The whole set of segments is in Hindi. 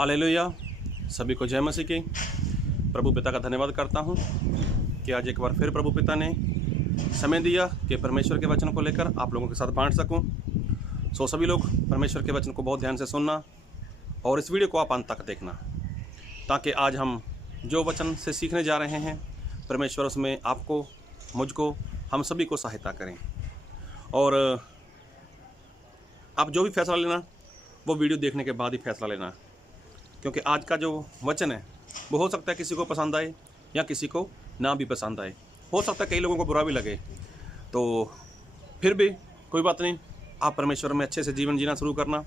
हालेलुया। सभी को जय मसीह की। प्रभु पिता का धन्यवाद करता हूँ कि आज एक बार फिर प्रभु पिता ने समय दिया कि परमेश्वर के वचन को लेकर आप लोगों के साथ बांट सकूं। सभी लोग परमेश्वर के वचन को बहुत ध्यान से सुनना और इस वीडियो को आप अंत तक देखना, ताकि आज हम जो वचन से सीखने जा रहे हैं परमेश्वर उसमें आपको, मुझको, हम सभी को सहायता करें। और आप जो भी फैसला लेना वो वीडियो देखने के बाद ही फैसला लेना, क्योंकि आज का जो वचन है वो हो सकता है किसी को पसंद आए या किसी को ना भी पसंद आए। हो सकता है कई लोगों को बुरा भी लगे, तो फिर भी कोई बात नहीं। आप परमेश्वर में अच्छे से जीवन जीना शुरू करना,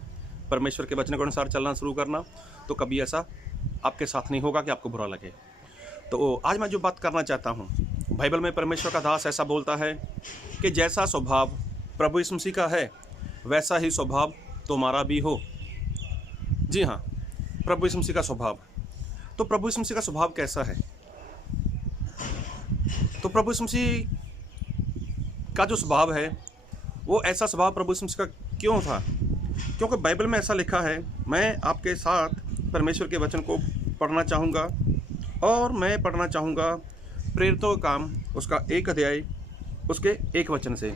परमेश्वर के वचन के अनुसार चलना शुरू करना, तो कभी ऐसा आपके साथ नहीं होगा कि आपको बुरा लगे। तो आज मैं जो बात करना चाहता हूँ, बाइबल में परमेश्वर का दास ऐसा बोलता है कि जैसा स्वभाव प्रभु यीशु मसीह का है वैसा ही स्वभाव तुम्हारा भी हो। जी हाँ, प्रभु यीशु मसीह का स्वभाव। तो प्रभु यीशु मसीह का स्वभाव कैसा है? तो प्रभु यीशु मसीह का जो स्वभाव है वो ऐसा स्वभाव प्रभु यीशु मसीह का क्यों था? क्योंकि बाइबल में ऐसा लिखा है। मैं आपके साथ परमेश्वर के वचन को पढ़ना चाहूँगा और मैं पढ़ना चाहूँगा प्रेरितों का काम उसका 1 अध्याय उसके 1 वचन से।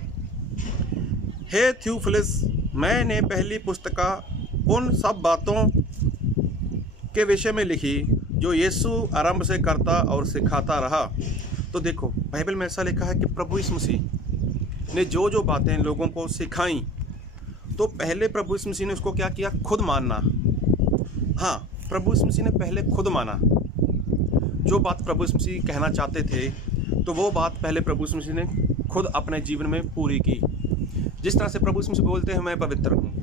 हे थियोफिलस, मैंने पहली पुस्तका उन सब बातों के विषय में लिखी जो यीशु आरंभ से करता और सिखाता रहा। तो देखो, बाइबल में ऐसा लिखा है कि प्रभु यीशु मसीह ने जो जो बातें लोगों को सिखाई, तो पहले प्रभु यीशु मसीह ने उसको क्या किया? खुद मानना। हाँ, प्रभु यीशु मसीह ने पहले खुद माना। जो बात प्रभु यीशु मसीह कहना चाहते थे, तो वो बात पहले प्रभु यीशु मसीह ने खुद अपने जीवन में पूरी की। जिस तरह से प्रभु यीशु मसीह बोलते हैं मैं पवित्र हूँ,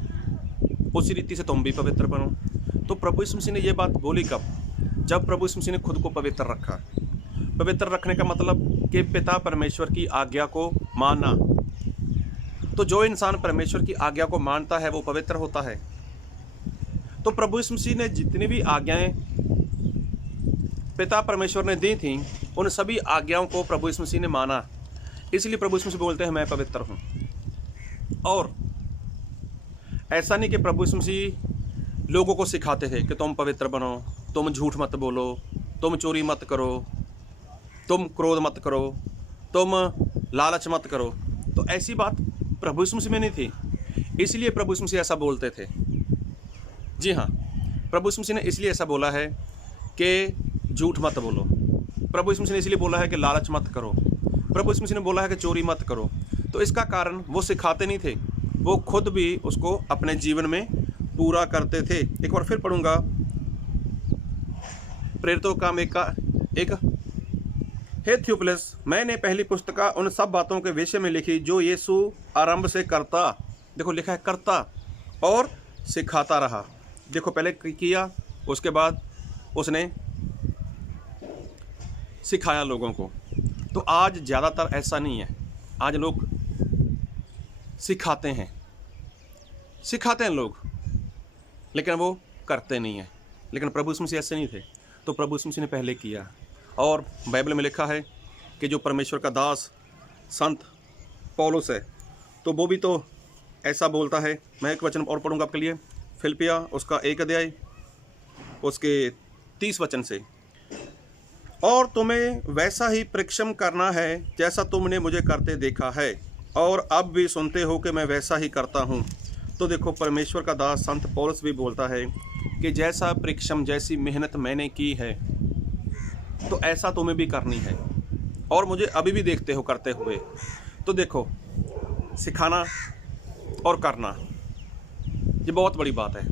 उसी रीति से तुम भी पवित्र बनो। तो प्रभु यीशु मसीह ने ये बात बोली कब? जब प्रभु यीशु मसीह ने खुद को पवित्र रखा। पवित्र रखने का मतलब कि पिता परमेश्वर की आज्ञा को मानना। तो जो इंसान परमेश्वर की आज्ञा को मानता है वो पवित्र होता है। तो प्रभु यीशु मसीह ने जितनी भी आज्ञाएं पिता परमेश्वर ने दी थी, उन सभी आज्ञाओं को प्रभु यीशु मसीह ने माना। इसलिए प्रभु यीशु मसीह बोलते हैं मैं पवित्र हूँ। और ऐसा नहीं कि प्रभु यीशु मसीह लोगों को सिखाते थे कि तुम पवित्र बनो, तुम झूठ मत बोलो, तुम चोरी मत करो, तुम क्रोध मत करो, तुम लालच मत करो। तो ऐसी बात प्रभु यीशु मसीह में नहीं थी, इसलिए प्रभु यीशु मसीह ऐसा बोलते थे। जी हाँ, प्रभु यीशु मसीह ने इसलिए ऐसा बोला है कि झूठ मत बोलो। प्रभु यीशु मसीह ने इसलिए बोला है कि लालच मत करो। प्रभु यीशु मसीह ने बोला है कि चोरी मत करो। तो इसका कारण वो सिखाते नहीं थे, वो खुद भी उसको अपने जीवन में पूरा करते थे। एक बार फिर पढ़ूंगा, प्रेरितों का एक। हे थियोफिलस, मैंने पहली पुस्तका उन सब बातों के विषय में लिखी जो यीशु आरंभ से करता, देखो लिखा है करता और सिखाता रहा। देखो पहले किया, उसके बाद उसने सिखाया लोगों को। तो आज ज़्यादातर ऐसा नहीं है। आज लोग सिखाते हैं लोग, लेकिन वो करते नहीं हैं। लेकिन प्रभु यीशु मसीह ऐसे नहीं थे। तो प्रभु यीशु मसीह ने पहले किया। और बाइबल में लिखा है कि जो परमेश्वर का दास संत पौलुस है, तो वो भी तो ऐसा बोलता है। मैं एक वचन और पढ़ूंगा आपके लिए, फिलिपिया उसका 1 अध्याय उसके 30 वचन से। और तुम्हें वैसा ही परिश्रम करना है जैसा तुमने मुझे करते देखा है, और अब भी सुनते हो कि मैं वैसा ही करता हूँ। तो देखो, परमेश्वर का दास संत पौलुस भी बोलता है कि जैसा परिश्रम, जैसी मेहनत मैंने की है, तो ऐसा तुम्हें भी करनी है, और मुझे अभी भी देखते हो करते हुए। तो देखो, सिखाना और करना ये बहुत बड़ी बात है।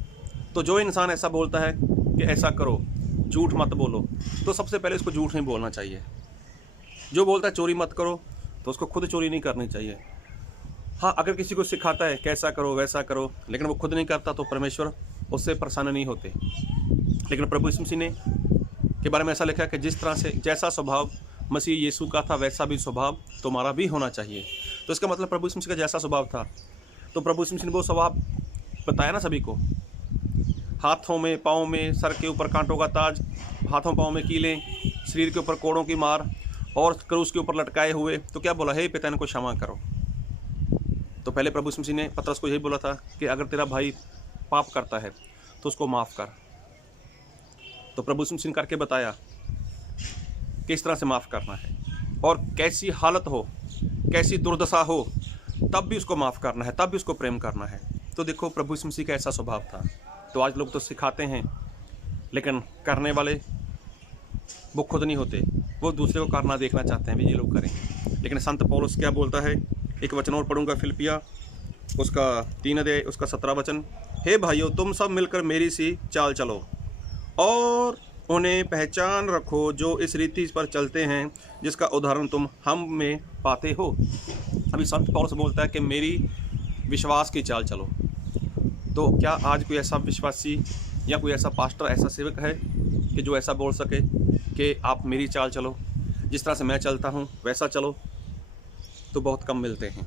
तो जो इंसान ऐसा बोलता है कि ऐसा करो, झूठ मत बोलो, तो सबसे पहले इसको झूठ नहीं बोलना चाहिए। जो बोलता है चोरी मत करो, तो उसको खुद चोरी नहीं करनी चाहिए। हाँ, अगर किसी को सिखाता है कैसा करो वैसा करो, लेकिन वो खुद नहीं करता, तो परमेश्वर उससे प्रसन्न नहीं होते। लेकिन प्रभु यीशु मसीह ने के बारे में ऐसा लिखा है कि जिस तरह से जैसा स्वभाव मसीह यीशु का था वैसा भी स्वभाव तुम्हारा भी होना चाहिए। तो इसका मतलब प्रभु यीशु मसीह का जैसा स्वभाव था, तो प्रभु यीशु मसीह ने वो स्वभाव बताया ना सभी को। हाथों में, पाँव में, सर के ऊपर कांटों का ताज, हाथों पाँव में कीलें, शरीर के ऊपर कोड़ों की मार और क्रूस के ऊपर लटकाए हुए। तो क्या बोला? हे पिता, इनको क्षमा करो। तो पहले प्रभु यीशु मसीह ने पतरस को यही बोला था कि अगर तेरा भाई पाप करता है तो उसको माफ़ कर। तो प्रभु यीशु मसीह ने करके बताया किस तरह से माफ़ करना है, और कैसी हालत हो, कैसी दुर्दशा हो, तब भी उसको माफ़ करना है, तब भी उसको प्रेम करना है। तो देखो प्रभु यीशु मसीह का ऐसा स्वभाव था। तो आज लोग तो सिखाते हैं, लेकिन करने वाले वो खुद नहीं होते, वो दूसरे को करना देखना चाहते हैं भी ये लोग करें। लेकिन संत पौलुस क्या बोलता है, एक वचन और पढ़ूंगा, फिलिपिया उसका 3 अध्याय उसका 17 वचन। हे भाइयों, तुम सब मिलकर मेरी सी चाल चलो और उन्हें पहचान रखो जो इस रीति पर चलते हैं जिसका उदाहरण तुम हम में पाते हो। अभी संत पौलुस बोलता है कि मेरी विश्वास की चाल चलो। तो क्या आज कोई ऐसा विश्वासी या कोई ऐसा पास्टर, ऐसा सेवक है कि जो ऐसा बोल सके कि आप मेरी चाल चलो, जिस तरह से मैं चलता हूँ वैसा चलो? तो बहुत कम मिलते हैं।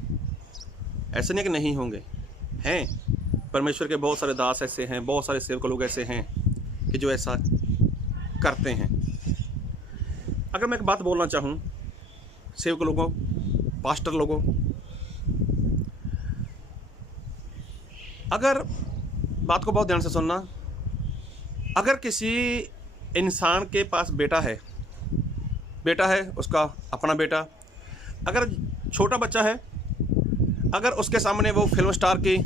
ऐसे नहीं कि नहीं होंगे, हैं। परमेश्वर के बहुत सारे दास ऐसे हैं, बहुत सारे सेवक लोग ऐसे हैं कि जो ऐसा करते हैं। अगर मैं एक बात बोलना चाहूँ सेवक लोगों, पास्टर लोगों, अगर बात को बहुत ध्यान से सुनना, अगर किसी इंसान के पास बेटा है उसका अपना बेटा, अगर छोटा बच्चा है, अगर उसके सामने वो फिल्म स्टार की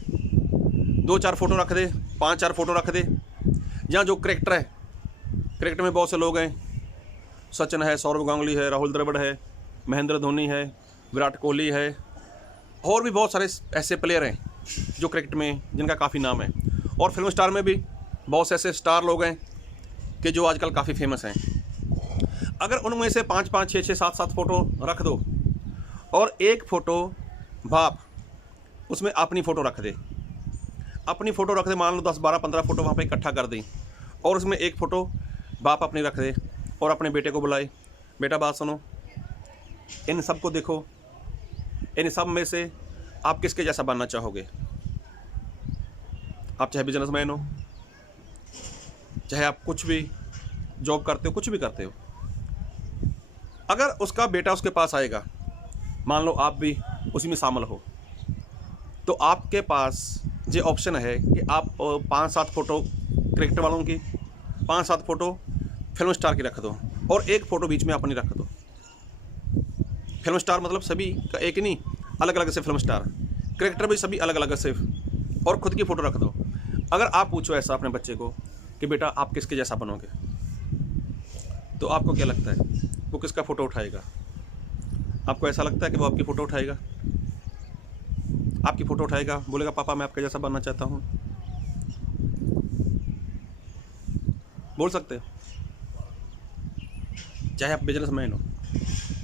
2-4 फ़ोटो रख दे, 5-4 फ़ोटो रख दे, या जो क्रिकेटर है, क्रिकेट में बहुत से लोग हैं, सचिन है, सौरव गांगुली है, राहुल द्रविड़ है, महेंद्र धोनी है, विराट कोहली है, और भी बहुत सारे ऐसे प्लेयर हैं जो क्रिकेट में जिनका काफ़ी नाम है। और फिल्म स्टार में भी बहुत से ऐसे स्टार लोग हैं कि जो आजकल काफ़ी फेमस हैं। अगर उनमें से 5-5, 6-6, 7-7 फ़ोटो रख दो और एक फ़ोटो बाप उसमें अपनी फ़ोटो रख दे, मान लो 10, 12, 15 फ़ोटो वहाँ पे इकट्ठा कर दें, और उसमें एक फ़ोटो बाप अपनी रख दे और अपने बेटे को बुलाए, बेटा बात सुनो, इन सब को देखो, इन सब में से आप किसके जैसा बनना चाहोगे? आप चाहे बिजनेसमैन हो, चाहे आप कुछ भी जॉब करते हो, कुछ भी करते हो, अगर उसका बेटा उसके पास आएगा, मान लो आप भी उसी में शामिल हो, तो आपके पास ये ऑप्शन है कि आप 5-7 फ़ोटो क्रिकेट वालों की, 5-7 फ़ोटो फिल्म स्टार की रख दो, और एक फ़ोटो बीच में अपनी रख दो। फिल्म स्टार मतलब सभी का एक नहीं, अलग अलग से फिल्म स्टार, क्रिकेटर भी सभी अलग अलग से, और ख़ुद की फ़ोटो रख दो। अगर आप पूछो ऐसा अपने बच्चे को कि बेटा आप किसके जैसा बनोगे, तो आपको क्या लगता है वो किसका फ़ोटो उठाएगा? आपको ऐसा लगता है कि वो आपकी फ़ोटो उठाएगा? आपकी फ़ोटो उठाएगा, बोलेगा पापा मैं आपके जैसा बनना चाहता हूँ? बोल सकते हो? चाहे आप बिजनेसमैन हो,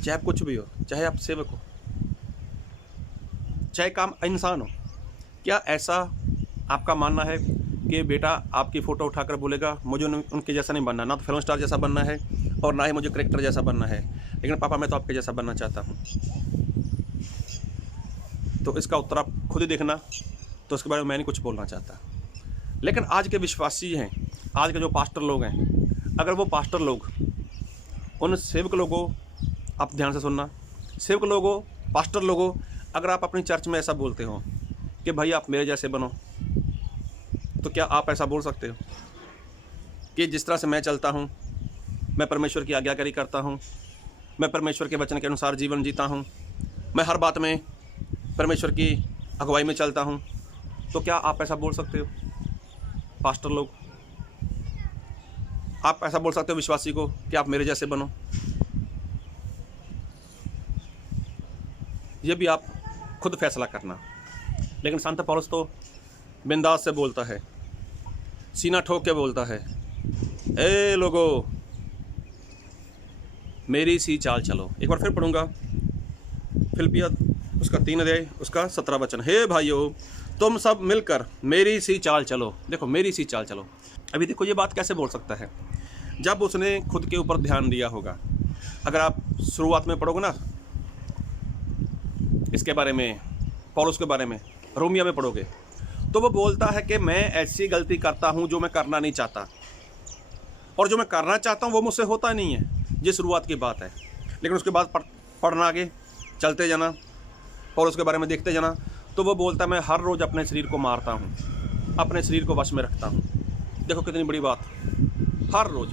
चाहे आप कुछ भी हो, चाहे आप सेवक हो, चाहे काम इंसान हो, क्या ऐसा आपका मानना है कि बेटा आपकी फ़ोटो उठाकर बोलेगा मुझे उनके जैसा नहीं बनना, ना तो फिल्म स्टार जैसा बनना है और ना ही मुझे क्रिकेटर जैसा बनना है, लेकिन पापा मैं तो आपके जैसा बनना चाहता हूँ? तो इसका उत्तर आप खुद ही देखना, तो उसके बारे में मैं नहीं कुछ बोलना चाहता। लेकिन आज के विश्वासी हैं, आज के जो पास्टर लोग हैं, अगर वो पास्टर लोग उन सेवक लोगों, आप ध्यान से सुनना, सेवक लोगों, पास्टर लोगों, अगर आप अपनी चर्च में ऐसा बोलते हो कि भाई आप मेरे जैसे बनो, तो क्या आप ऐसा बोल सकते हो कि जिस तरह से मैं चलता हूँ, मैं परमेश्वर की आज्ञाकारी करता हूँ, मैं परमेश्वर के वचन के अनुसार जीवन जीता हूँ, मैं हर बात में परमेश्वर की अगुवाई में चलता हूँ, तो क्या आप ऐसा बोल सकते हो? पास्टर लोग, आप ऐसा बोल सकते हो विश्वासी को कि आप मेरे जैसे बनो? ये भी आप खुद फैसला करना। लेकिन संत पौलुस तो बिंदास से बोलता है, सीना ठोक के बोलता है, ए लोगों मेरी सी चाल चलो। एक बार फिर पढ़ूंगा, फिलिपिया उसका 3 अध्याय उसका 17 वचन। हे भाइयों तुम सब मिलकर मेरी सी चाल चलो। देखो मेरी सी चाल चलो, अभी देखो ये बात कैसे बोल सकता है? जब उसने खुद के ऊपर ध्यान दिया होगा। अगर आप शुरुआत में पढ़ोगे ना इसके बारे में, पौलुस के बारे में, रोमिया में पढ़ोगे, तो वो बोलता है कि मैं ऐसी गलती करता हूँ जो मैं करना नहीं चाहता, और जो मैं करना चाहता हूँ वो मुझसे होता नहीं है। ये शुरुआत की बात है। लेकिन उसके बाद पढ़ना, आगे चलते जाना, पौलुस के बारे में देखते जाना, तो वो बोलता है मैं हर रोज़ अपने शरीर को मारता हूँ, अपने शरीर को वश में रखता हूँ। देखो कितनी बड़ी बात, हर रोज़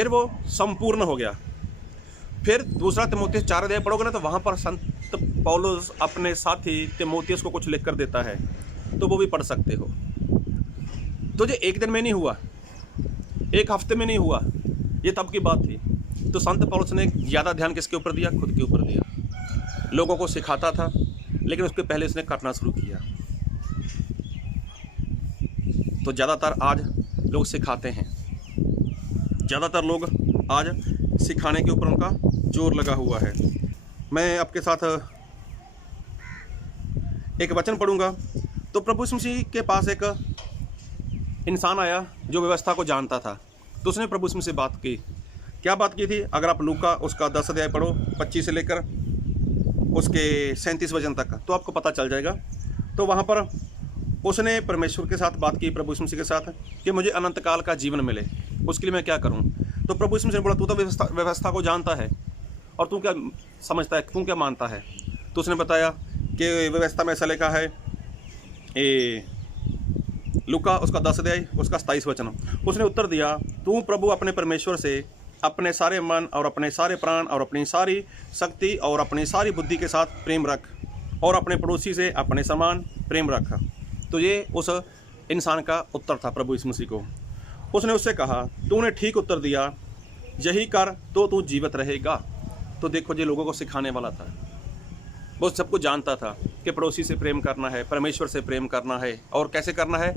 फिर वो संपूर्ण हो गया। फिर दूसरा तिमोथियस 4 अध्याय पढ़ोगे ना, तो वहाँ पर संत पौलुस अपने साथी तिमोथियस को कुछ लिख कर देता है, तो वो भी पढ़ सकते हो। तो ये एक दिन में नहीं हुआ, एक हफ्ते में नहीं हुआ, ये तब की बात थी। तो संत पौलुस ने ज़्यादा ध्यान किसके ऊपर दिया? खुद के ऊपर दिया। लोगों को सिखाता था, लेकिन उसके पहले उसने करना शुरू किया। तो ज़्यादातर आज लोग सिखाते हैं, ज़्यादातर लोग आज सिखाने के ऊपर उनका जोर लगा हुआ है। मैं आपके साथ एक वचन पढ़ूंगा। तो प्रभु यीशु मसीह के पास एक इंसान आया जो व्यवस्था को जानता था। तो उसने प्रभु यीशु मसीह से बात की। क्या बात की थी? अगर आप लूका उसका 10 अध्याय पढ़ो, 25 से लेकर उसके 37 वचन तक, तो आपको पता चल जाएगा। तो वहाँ पर उसने परमेश्वर के साथ बात की, प्रभु यीशु मसीह के साथ, कि मुझे अनंत काल का जीवन मिले, उसके लिए मैं क्या करूँ। तो प्रभु यीशु मसीह ने बोला, तू तो व्यवस्था को जानता है और तू क्या समझता है, तू क्या मानता है। तो उसने बताया कि व्यवस्था में ऐसा लिखा है, लूका उसका 10 अध्याय उसका 27 वचन। उसने उत्तर दिया, तू प्रभु अपने परमेश्वर से अपने सारे मन और अपने सारे प्राण और अपनी सारी शक्ति और अपनी सारी बुद्धि के साथ प्रेम रख, और अपने पड़ोसी से अपने समान प्रेम रख। तो ये उस इंसान का उत्तर था प्रभु यीशु मसीह को। उसने उससे कहा, तूने ठीक उत्तर दिया, यही कर तो तू जीवित रहेगा। तो देखो, ये लोगों को सिखाने वाला था। वो सब कुछ जानता था कि पड़ोसी से प्रेम करना है, परमेश्वर से प्रेम करना है, और कैसे करना है?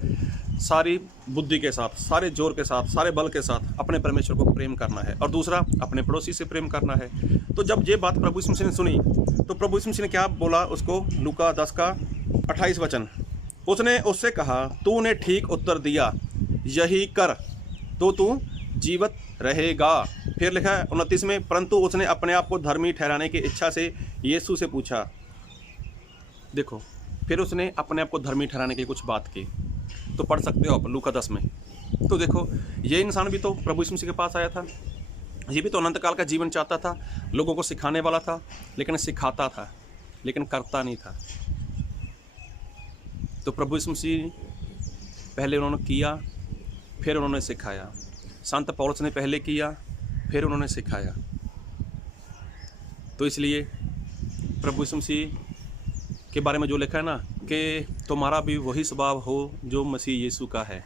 सारी बुद्धि के साथ, सारे जोर के साथ, सारे बल के साथ अपने परमेश्वर को प्रेम करना है, और दूसरा अपने पड़ोसी से प्रेम करना है। तो जब ये बात प्रभु यीशु मसीह ने सुनी, तो प्रभु यीशु मसीह ने क्या बोला उसको? लूका 10 का 28 वचन। उसने उससे कहा, तूने ठीक उत्तर दिया, यही कर तो तू जीवित रहेगा। फिर लिखा है 29 में, परंतु उसने अपने आप को धर्मी ठहराने की इच्छा से यीशु से पूछा। देखो, फिर उसने अपने आप को धर्मी ठहराने की कुछ बात की। तो पढ़ सकते हो आप लूका 10 में। तो देखो, ये इंसान भी तो प्रभु यीशु मसीह के पास आया था, ये भी तो अनंत काल का जीवन चाहता था, लोगों को सिखाने वाला था, लेकिन सिखाता था लेकिन करता नहीं था। तो प्रभु यीशु मसीह पहले उन्होंने किया, फिर उन्होंने सिखाया। संत पौलुस ने पहले किया, फिर उन्होंने सिखाया। तो इसलिए प्रभु यीशु मसीह के बारे में जो लिखा है ना, कि तुम्हारा भी वही स्वभाव हो जो मसीह यीशु का है।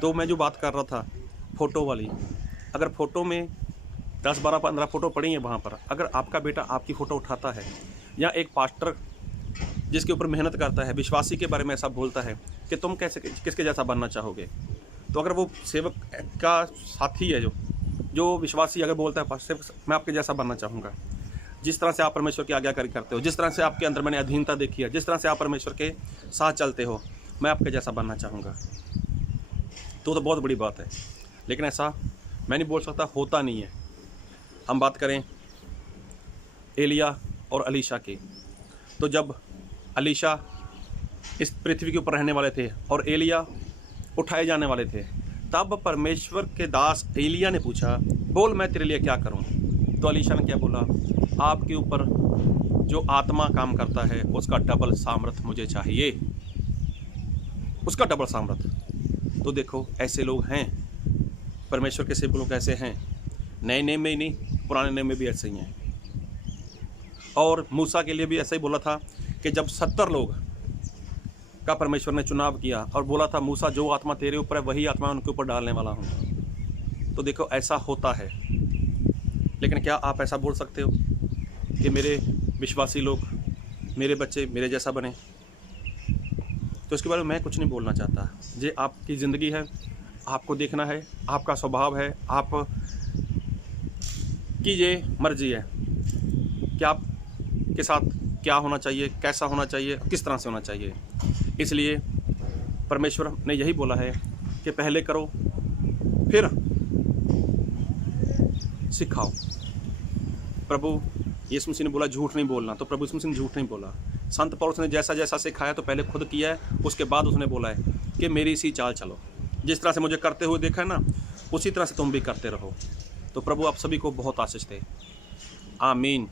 तो मैं जो बात कर रहा था फ़ोटो वाली, अगर फ़ोटो में 10, 12, 15 फ़ोटो पड़ी हैं वहाँ पर, अगर आपका बेटा आपकी फ़ोटो उठाता है, या एक पास्टर जिसके ऊपर मेहनत करता है, विश्वासी के बारे में ऐसा बोलता है कि तुम कैसे किसके जैसा बनना चाहोगे, तो अगर वो सेवक का साथी है, जो विश्वासी अगर बोलता है सेवक मैं आपके जैसा बनना चाहूँगा, जिस तरह से आप परमेश्वर की आज्ञाकारी करते हो, जिस तरह से आपके अंदर मैंने अधीनता देखी है, जिस तरह से आप परमेश्वर के साथ चलते हो, मैं आपके जैसा बनना चाहूँगा, तो बहुत बड़ी बात है। लेकिन ऐसा मैं नहीं बोल सकता, होता नहीं है। हम बात करें एलिया और अलीशा की, तो जब अलीशा इस पृथ्वी के ऊपर रहने वाले थे और एलिया उठाए जाने वाले थे, तब परमेश्वर के दास एलिया ने पूछा, बोल मैं तेरे लिए क्या करूं। तो अलीशा ने क्या बोला? आपके ऊपर जो आत्मा काम करता है उसका डबल सामर्थ मुझे चाहिए, उसका डबल सामर्थ। तो देखो, ऐसे लोग हैं, परमेश्वर के सेवक लोग ऐसे हैं, नए नेम में ही नहीं, पुराने नेम में भी ऐसे ही हैं। और मूसा के लिए भी ऐसा ही बोला था कि जब 70 लोग का परमेश्वर ने चुनाव किया और बोला था, मूसा जो आत्मा तेरे ऊपर है वही आत्मा उनके ऊपर डालने वाला हूँ। तो देखो, ऐसा होता है। लेकिन क्या आप ऐसा बोल सकते हो कि मेरे विश्वासी लोग, मेरे बच्चे मेरे जैसा बने? तो इसके बारे में मैं कुछ नहीं बोलना चाहता। ये आपकी ज़िंदगी है, आपको देखना है, आपका स्वभाव है, आप की ये मर्जी है कि आप के साथ क्या होना चाहिए, कैसा होना चाहिए, किस तरह से होना चाहिए। इसलिए परमेश्वर ने यही बोला है कि पहले करो फिर सिखाओ। प्रभु यीशु मसीह ने बोला झूठ नहीं बोलना, तो प्रभु यीशु मसीह ने झूठ नहीं बोला। संत पौलुस ने जैसा जैसा सिखाया तो पहले खुद किया है, उसके बाद उसने बोला है कि मेरी सी चाल चलो, जिस तरह से मुझे करते हुए देखा है ना, उसी तरह से तुम भी करते रहो। तो प्रभु आप सभी को बहुत आशीष दे। आमीन।